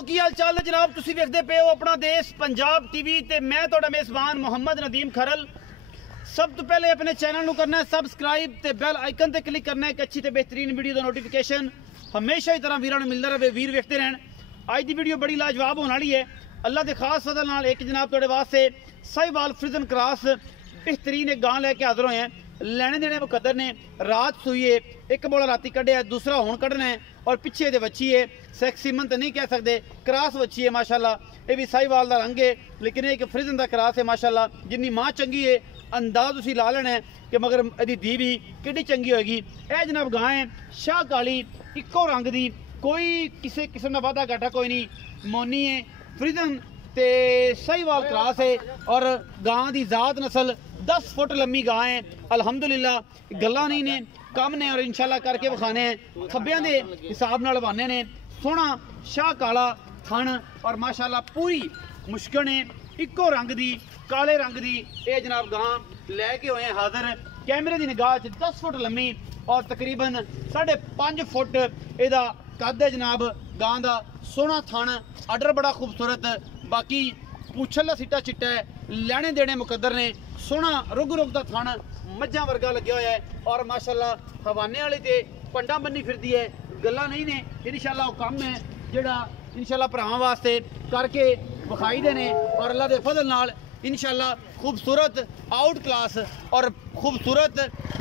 दोस्तों की हाल चाल है जनाब। तुसी देखते पे हो अपना देश पंजाब टीवी ते मैं तुहाडा मेज़बान मोहम्मद नदीम खरल। सब तो पहले अपने चैनल को करना है सबसक्राइब ते बेल आइकन ते क्लिक करना है कि अच्छी ते बेहतरीन वीडियो का नोटिफिकेशन हमेशा ही तरह वीरां नूं मिलदा रहे। वीर वेखते रहन। अज की वीडियो बड़ी लाजवाब होने वाली है। अल्लाह के खास फजल नाल एक जनाब तुहाडे वास्ते साहिवाल फ्रिजन क्रॉस बेहतरीन एक गां लैके हाजिर होए हैं। लेने देने मुकद्दर ने रात सुई है, एक बोला राती कढ़िया, दूसरा हुण कढ़ना है और पिछे दे बच्ची है। सेक्सीमन तो नहीं कह सकते, क्रॉस बच्ची है माशाल्लाह। ये भी साहिवाल का रंग है लेकिन एक फ्रिजन का क्रॉस है माशाल्लाह। जिन्नी माँ चंगी है अंदाज उसी ला लेना है कि मगर यदि धी भी कि चंगी होगी। यह जनाब गां है शाह काली इको रंग की, कोई किसी किस्म का वाधा घाटा कोई नहीं। मोनी है फ्रिजन ते साहिवाल क्रॉस है और गां की जात नस्ल 10 फुट लम्बी गां है। अल्हम्दुलिल्लाह गल्लां नहीं ने कम ने और इंशाल्लाह करके विखाने हैं। खब्बियां दे हिसाब नाल बहाने ने सोहना शाह काला थन और माशाल्लाह पूरी मुश्किल ने इको रंग दी काले रंग दी। ये जनाब गां लैके होए हैं हाजिर। कैमरे की निगाह 10 फुट लम्बी और तकरीबन 5.5 फुट एदा कद है जनाब। गां दा सोहना थन, आर्डर बड़ा खूबसूरत, बाकी पूछल का सिट्टा चिट्टा है, लैने देने मुकद्दर ने, सोहना रुग रुग का थन मज्जां वर्गा लग्या होया है और माशाल्लाह हवाने वाली ते पंडा बन्नी फिरदी है। गल्लां नहीं ने इंशाल्लाह वो कम है जिहड़ा इंशाल्लाह भरावां वास्ते करके विखाई देने और अल्लाह दे फजल नाल इंशाल्लाह खूबसूरत आउट क्लास और खूबसूरत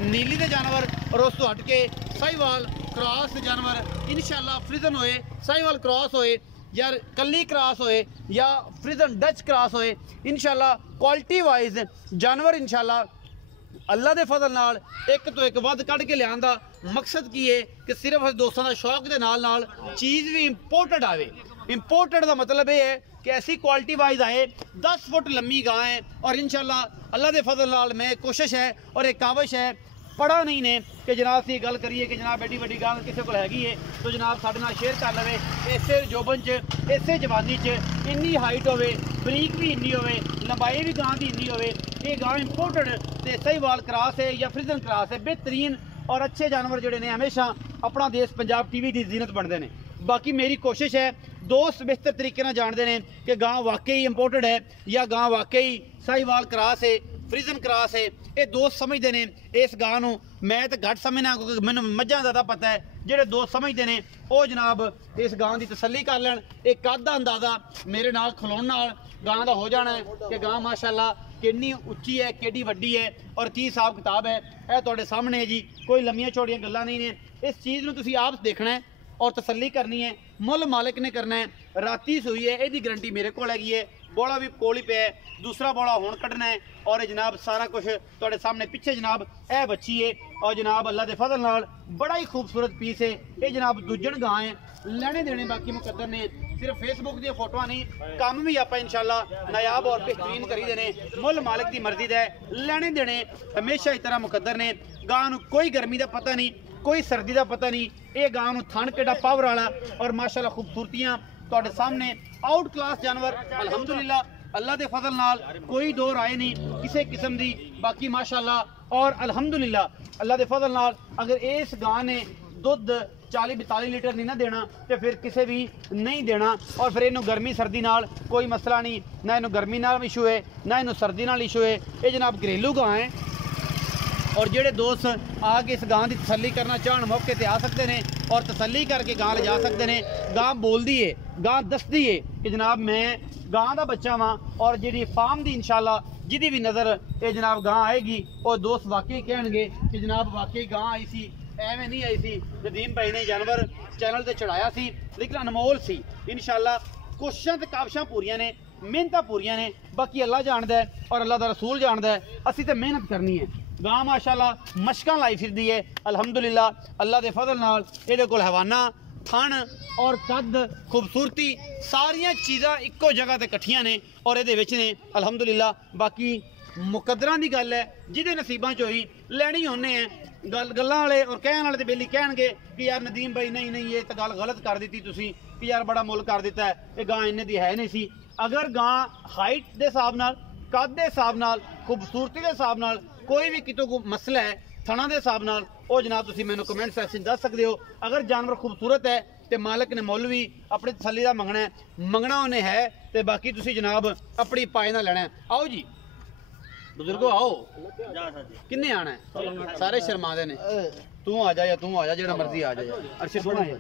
नीली दे जानवर और उस तो हट के साहिवाल क्रॉस जानवर इंशाल्लाह फ्रिजन होए, साहिवाल क्रॉस होए या कली क्रॉस होए या फ्रिजन डच क्रॉस होए, इंशाल्लाह क्वालिटी वाइज जानवर इंशाल्लाह अल्लाह के फजल नाल एक तो एक वध कढ़ के लियान दा मकसद की है कि सिर्फ दोस्तों का शौक के नाल चीज़ भी इंपोर्टेड आए। इंपोर्टेड का मतलब ये है कि ऐसी क्वालिटी वाइज आए। 10 फुट लम्बी गां है और इंशाल्लाह अल्लाह के फजल नाल मैं कोशिश है और एक काविश है पढ़ा नहीं ने कि जनाब से गल करिए कि जनाब एडी वड्डी गां किसी को हैगी है तो जनाब साडे नाल शेयर कर लवे। इसे जोबन च इसे जवानी च इन्नी हाइट होवे, बरीक भी इन्नी होवे, लंबाई भी गां की इन्नी होवे। ये गां इंपोर्टेड ते साहिवाल क्रॉस है या फ्रिजन क्रॉस है। बेहतरीन और अच्छे जानवर जोड़े ने हमेशा अपना देश पंजाब टीवी की जीनत बनते हैं। बाकी मेरी कोशिश है दोस्त बेहतर तरीके ना जानते हैं कि गां वाकई इंपोर्टेड है या गां वाकई साहिवाल क्रॉस है, फ्रिजन क्रॉस है। ये दोस्त समझते हैं इस गां नूं। मैं तो घट समझना क्योंकि मैंने मझां ज़्यादा पता है। ਜਿਹੜੇ दोस्त समझते हैं वो जनाब इस गां की तसल्ली कर लैन। एक कद का अंदाज़ा मेरे नाल खलोण नाल गां का हो जाना है कि गां माशाल्लाह कितनी उच्ची है, कितनी वड्डी है और की हिसाब किताब है। यह तुहाडे सामने है जी, कोई लम्मियां चौड़ियां गल्लां नहीं ने। इस चीज़ नूं तुसीं आप देखना है और तसल्ली करनी है। मुल मालिक ने करना है। राती सुई है, यदी गारंटी मेरे को हैगी है। बोला भी कोल ही पे है, दूसरा बोला हुण कढ़ना है और जनाब सारा कुछ तुहाडे सामने पिछे जनाब यह बच्ची है और जनाब अल्लाह के फजल नाल बड़ा ही खूबसूरत पीस है। ये जनाब दूजन गां है। लेने देने बाकी मुकद्दर ने, सिर्फ फेसबुक दी फोटोआं नहीं, काम भी आप इंशाल्लाह नायाब और बेहतरीन करी देने। मुल मालिक की मर्जी है, लेने देने हमेशा इस तरह मुकद्दर ने। गां नूं कोई गर्मी का पता नहीं, कोई सर्दी का पता नहीं। ये गां नूं थन केड़ा पावर वाला और माशाल्लाह खूबसूरतियां तुहाडे सामने आउट क्लास जानवर। अल्हम्दुलिल्लाह अल्लाह के फजल नाल कोई दो राय नहीं किसी किस्म की। बाकी माशाल्लाह और अल्हम्दुलिल्लाह अल्लाह के फजल नाल अगर इस गां ने दुध 40-42 लीटर नहीं ना देना तो फिर किसी भी नहीं देना। और फिर इनू गर्मी सर्दी नाल कोई मसला नहीं, ना इनू गर्मी नाल इशू है ना इनू सर्दी नाल इशू है। ये जनाब घरेलू गां है और जेडे दोस्त आके इस गां की तसल्ली करना चाहन मौके पर आ सकते हैं और तसल्ली करके गां ले जा सकते हैं। गां बोलती है, गां दसदी है कि जनाब मैं गां का बच्चा वां और जी फार्म की इंशाल्लाह जिदी भी नज़र ये जनाब गां आएगी और दोस्त वाकई कहेंगे कि जनाब वाकई गां आई सी, एवें नहीं आई सी। नदीम भाई ने जानवर चैनल पर चढ़ाया सी लेकिन अनमोल सी। इंशाल्लाह कोशिशां ते काविशां पूरियां ने, मेहनतां पूरियां ने। बाकी अल्लाह जानदा है और अल्लाह का रसूल जानदा है, असीं ते मेहनत करनी है। गां माशाल्लाह मशकां लाई फिरदी है। अल्हम्दुलिल्लाह अल्लाह के फजल नाल इहदे कोल हवाना थन और कद खूबसूरती सारियां चीज़ां इक्को जगह ते कट्ठियां ने और ये ने अल्हम्दुलिल्लाह। बाकी मुकद्दरां दी गल है जिहदे नसीबां च होई लैनी होने हैं। गल्लां वाले और कहण वाले ते बेली कहणगे कि यार नदीम भाई नहीं नहीं ये तो गल गलत कर दी तुसीं कि यार बड़ा मुल कर दिता है, ये गां इन्ने दी है नहीं सी। अगर गां हाइट के हिसाब नाल, कद के हिसाब नाल, खूबसूरती के हिसाब नाल कोई भी कितों को मसला है थणा के हिसाब नाल वो जनाब तुसीं मैनूं कमेंट सैक्शन दस सकते हो। अगर जानवर खूबसूरत है ਤੇ ਮਾਲਕ ਨੇ ਮੁੱਲ ਵੀ ਆਪਣੀ ਤਸੱਲੀ ਦਾ ਮੰਗਣਾ ਉਹਨੇ ਹੈ ਤੇ ਬਾਕੀ ਤੁਸੀਂ ਜਨਾਬ ਆਪਣੀ ਪਾਏ ਨਾਲ ਲੈਣਾ। ਆਓ ਜੀ ਬਜ਼ੁਰਗੋ ਆਓ, ਕਿੰਨੇ ਆਣਾ ਹੈ? ਸਾਰੇ ਸ਼ਰਮਾਦੇ ਨੇ। ਤੂੰ ਆ ਜਾ ਜਾਂ ਤੂੰ ਆ ਜਾ, ਜਿਹੜਾ ਮਰਜ਼ੀ ਆ ਜਾ। ਅਰਸ਼ਦ ਕੌਣ ਹੈ?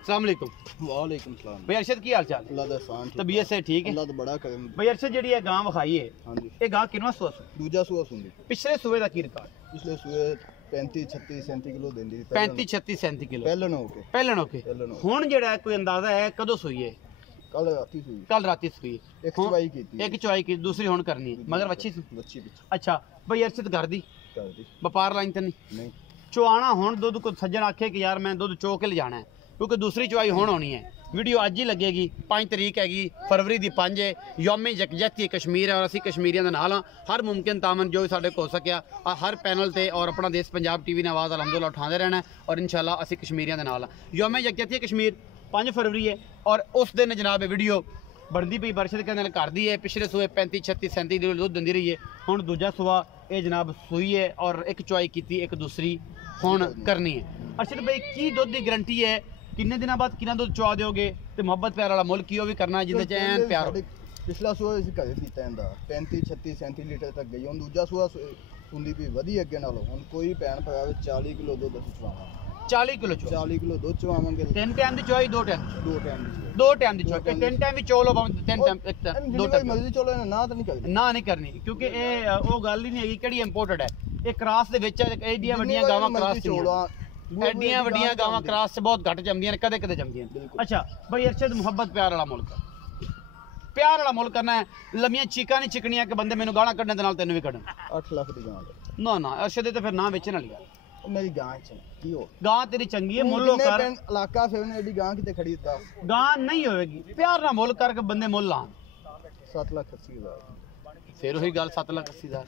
अस्सलाम वालेकुम। वालेकुम सलाम। भाई अरशद की हाल चाल? अल्लाह दा एहसान, तबीयत से ठीक है? अल्लाह दा बड़ा करम। भाई अरशद जी ये गां विखाई है, हां जी, ये गां कितना सूआ सू? दूजा सूआ सुंदी। पिछले सूए दा की रिकॉर्ड? पिछले सूए 35 36 37 किलो देंदी। 35 36 37 किलो पहलन होके ਪਹਿਲਣ ਓਕੇ। ਹੁਣ ਜਿਹੜਾ ਕੋਈ ਅੰਦਾਜ਼ਾ ਹੈ ਕਦੋਂ ਸੂਈ ਹੈ? कल राती सूई। ਕੱਲ ਰਾਤੀ ਸੂਈ। एक चवाई कीती, ਇੱਕ ਚੁਆਈ ਕੀ, ਦੂਸਰੀ ਹੁਣ ਕਰਨੀ ਹੈ ਮਗਰ ਵੱਛੀ ਸੀ। बच्ची पिछ ਅੱਛਾ ਭਾਈ ਅਰਸ਼ਦ ਘਰ ਦੀ कर दी। ਵਪਾਰ ਲਾਈਨ ਤੇ ਨਹੀਂ नहीं ਚੁਆਣਾ ਹੁਣ ਦੁੱਧ ਕੋ ਸੱਜਣ ਆਖੇ ਕਿ ਯਾਰ ਮੈਂ ਦੁੱਧ ਚੋ ਕੇ ਲਿਜਾਣਾ ਹੈ ਕਿਉਂਕਿ ਦੂਸਰੀ ਚੁਆਈ ਹੁਣ ਹੋਣੀ ਹੈ। ਵੀਡੀਓ ਅੱਜ ਹੀ ਲੱਗੇਗੀ, 5 ਤਰੀਕ ਹੈਗੀ ਫਰਵਰੀ ਦੀ 5 ਹੈ, ਯੌਮੇ ਯਕਜਹਤੀ ਕਸ਼ਮੀਰ ਹੈ ਔਰ ਅਸੀਂ ਕਸ਼ਮੀਰੀਆਂ ਦੇ ਨਾਲ ਹਾਂ। ਹਰ ਮੁਮਕਿਨ ਤਾਮਨ ਜੋ ਵੀ ਸਾਡੇ ਕੋਲ ਹੋ ਸਕਿਆ ਹਰ ਪੈਨਲ ਤੇ ਔਰ ਆਪਣਾ ਦੇਸ਼ ਪੰਜਾਬ ਟੀਵੀ ਨੇ ਆਵਾਜ਼ ਅਲਹਮਦੁਲਿਲਾ ਉਠਾਉਂਦੇ ਰਹਿਣਾ ਔਰ ਇਨਸ਼ਾਅੱਲਾ ਅਸੀਂ ਕਸ਼ਮੀਰੀਆਂ ਦੇ ਨਾਲ ਹਾਂ। ਯੌਮੇ ਯਕਜਹਤੀ ਕਸ਼ਮੀਰ 5 ਫਰਵਰੀ ਹੈ ਔਰ ਉਸ ਦਿਨ ਜਨਾਬ ਇਹ ਵੀਡੀਓ बढ़ती पई। बरशद के नाल करदी है, पिछले सूए 35 36 37 किलो दूध दिंदी रही है। हुण दूजा सूआ ये जनाब सूई है और एक चुआई की, एक दूसरी हुण करनी है। अरशद भाई की दूध की गारंटी है? किन्ने दिनों बाद कितना दूध चुआ दोगे ते मोहब्बत प्यार वाला मुल्क की भी करना जिंदे च ऐन प्यार हो। पिछला सूआ इस घरे कीता इंदा 35 36 37 लीटर तक गई। हुण दूजा सूआ सुंदी भी वधी अगे नालों। हुण कोई भैन भरा 40 किलो दूध ਅਸੀਂ ਚਵਾਵਾਂਗੇ। 40 किलो चो 40 किलो दूध चवावांगे। 3 टाइम दी चुआई 2 टाइम? 2 टाइम दी। 2 टाइम दी चुआई। 3 टाइम भी चोलो 3 टाइम 2 टाइम मर्जी चलो ना तो नहीं करनी। ना नहीं करनी क्योंकि ये वो गल ही नहीं है किहड़ी इंपोर्टेड है। ये क्रॉस दे विच एडियां वड्डियां गावां क्रॉस एडियां वड्डियां गावां क्रॉस से बहुत घट जमदियां ने, कदे जमदियां। अच्छा भाई अरशद मोहब्बत प्यार वाला मुल्क, प्यार वाला मुल्क करना है। लम्मियां चीकां नहीं चिकनियां कि बंदे मैनू गालां कड्डण दे नाल तैनूं भी कड्डण। 8 लाख दी गां ना ना अरशद ते फिर ना बेचण वाली गल। मेरी गां च की हो, गां तेरी चंगी है, मुल्लो कर इलाका फिर ने एडी गां किते खड़ी दा गां नहीं होएगी। प्यार ना मुल्क करके बंदे मुल लान। 7 लाख 80 हज़ार। फिर वही गल 7 लाख 80 हज़ार।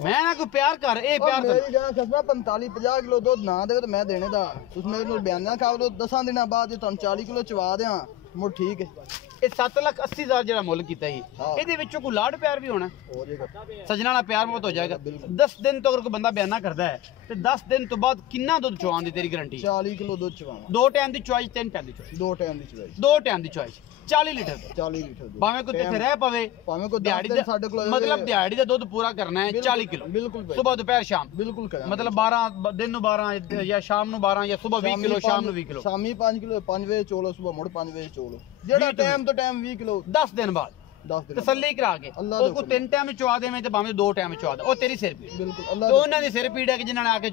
मैं ना कोई प्यार कर ए प्यार कर। मेरी गां खसमा 45 50 किलो दूध ना दे तो मैं देने दा। तुस मेरे नाल बयान ना खाओ तो 10 दिनां बाद जे तुहानू 40 किलो चवा देआं मुड़ ठीक है। ਇਹ 7 ਲੱਖ 80 ਹਜ਼ਾਰ ਜਿਹੜਾ ਮੁੱਲ ਕੀਤਾ ਜੀ ਇਹਦੇ ਵਿੱਚੋਂ ਕੋਈ ਲਾਡ ਪਿਆਰ ਵੀ ਹੋਣਾ ਹੋ ਜਾਏਗਾ, ਸਜਣਾ ਵਾਲਾ ਪਿਆਰ ਮੁਹੱਬਤ ਹੋ ਜਾਏਗਾ। 10 ਦਿਨ ਤੋਂ ਅਗਰ ਕੋਈ ਬੰਦਾ ਬਿਆਨਾ ਕਰਦਾ ਹੈ ਤੇ 10 ਦਿਨ ਤੋਂ ਬਾਅਦ ਕਿੰਨਾ ਦੁੱਧ ਚਵਾਉਣ ਦੀ ਤੇਰੀ ਗਾਰੰਟੀ? 40 ਕਿਲੋ ਦੁੱਧ ਚਵਾਵਾਂ। 2 ਟਾਈਮ ਦੀ ਚੁਆਈ 3 ਟਾਈਮ ਦੀ ਚੁਆਈ? 2 ਟਾਈਮ ਦੀ ਚਵਾਈ। 2 ਟਾਈਮ ਦੀ ਚੁਆਈ 40 ਲੀਟਰ 40 ਲੀਟਰ ਦੁੱਧ। ਭਾਵੇਂ ਕੋਈ ਇੱਥੇ ਰਹਿ ਪਵੇ, ਭਾਵੇਂ ਕੋਈ ਦਿਹਾੜੀ ਦਾ ਸਾਡੇ ਕੋਲ ਮਤਲਬ ਦਿਹਾੜੀ ਦਾ ਦੁੱਧ ਪੂਰਾ ਕਰਨਾ ਹੈ 40 ਕਿਲੋ ਬਿਲਕੁਲ ਸਵੇਰ ਦੁਪਹਿਰ ਸ਼ਾਮ ਬਿਲਕੁਲ ਕਰਾਂ ਮਤਲਬ 12 ਦਿਨ ਨੂੰ 12 ਜਾਂ ਸ਼ਾਮ ਨੂੰ 12 ਜਾਂ ਸਵੇਰ 20 ਕਿਲੋ ਸ਼ਾਮ ਨੂੰ 20 ਕਿਲੋ ਸ਼ਾਮੀ 5 ਕਿਲੋ 5 ਵਜੇ ਚੋਲੋ ਸਵੇਰ ਮੁੜ 5 ਵਜੇ ਚੋਲੋ ਜਿਹੜਾ ਟਾਈਮ ਤੋਂ ਟਾਈਮ 20 ਕਿਲੋ 10 ਦਿਨ ਬਾਅਦ 10 ਦਿਨ ਤਸੱਲੀ ਕਰਾ ਕੇ ਉਹ ਕੋਈ 3 ਟਾਈਮ ਚਵਾ ਦੇਵੇਂ ਤੇ ਭਾਵੇਂ 2 ਟਾਈਮ ਚਵਾ ਦੇ ਉਹ ਤੇਰੀ ਸਿਰ ਪੀੜ ਬਿਲਕੁਲ ਤੇ ਅੱਲਾਹ ਉਹਨਾਂ ਦੀ ਸਿਰ ਪੀੜ ਹੈ ਕਿ ਜਿਨ੍ਹਾਂ ਨੇ ਆ ਕੇ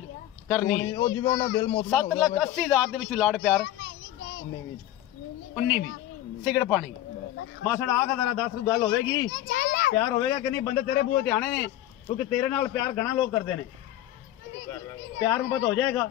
ਕਰਨੀ ਹੈ। ਉਹ ਜਿਵੇਂ ਉਹਨਾਂ ਦਿਲ ਮੋਤਮਾ 7 ਲੱਖ 80 ਹਜ਼ਾਰ ਦੇ ਵਿੱਚੋਂ ਲਾੜ ਪਿਆਰ 19 ਵੀ ਸਿਗੜ ਪਾਣੀ ਮਾਸੜ ਆ ਖਜ਼ਾਨਾ 10 ਗੱਲ ਹੋਵੇਗੀ ਪਿਆਰ ਹੋਵੇਗਾ ਕਿ ਨਹੀਂ? ਬੰਦੇ ਤੇਰੇ ਬੂਹੇ ਤੇ ਆਣੇ ਨੇ ਕਿਉਂਕਿ ਤੇਰੇ ਨਾਲ ਪਿਆਰ ਘਣਾ ਲੋਕ ਕਰਦੇ ਨੇ। ਪਿਆਰ ਮੁਹੱਬਤ ਹੋ ਜਾਏਗਾ,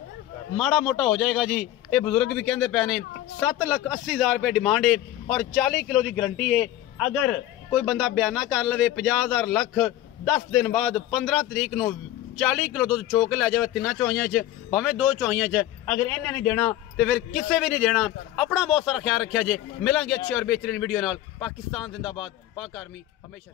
ਮਾੜਾ ਮੋਟਾ ਹੋ ਜਾਏਗਾ ਜੀ। ਇਹ ਬਜ਼ੁਰਗ ਵੀ ਕਹਿੰਦੇ ਪਏ ਨੇ 7 ਲੱਖ 80 ਹਜ਼ਾਰ ਰੁਪਏ ਡਿਮਾਂਡ ਹੈ ਔਰ 40 ਕਿਲੋ ਦੀ ਗਰੰਟੀ ਹੈ। ਅਗਰ ਕੋਈ ਬੰਦਾ ਬਿਆਨਾ ਕਰ ਲਵੇ 50,000 ਲੱਖ 10 ਦਿਨ ਬਾਅਦ 15 ਤਰੀਕ ਨੂੰ 40 ਕਿਲੋ ਦੁੱਧ ਚੋਕ ਲੈ ਜਾਵੇ 3 ਚੌਈਆਂ ਚ ਭਾਵੇਂ 2 ਚੌਈਆਂ ਚ, ਅਗਰ ਇਹਨੇ ਨਹੀਂ ਦੇਣਾ ਤੇ ਫਿਰ ਕਿਸੇ ਵੀ ਨਹੀਂ ਦੇਣਾ। ਆਪਣਾ ਬਹੁਤ ਸਾਰਾ ਖਿਆਲ ਰੱਖਿਆ ਜੇ। ਮਿਲਾਂਗੇ ਅੱਛੀ ਔਰ ਬਿਹਤਰੀਨ ਵੀਡੀਓ ਨਾਲ। ਪਾਕਿਸਤਾਨ ਜ਼ਿੰਦਾਬਾਦ, ਪਾਕ ਆਰਮੀ ਹਮੇਸ਼ਾ।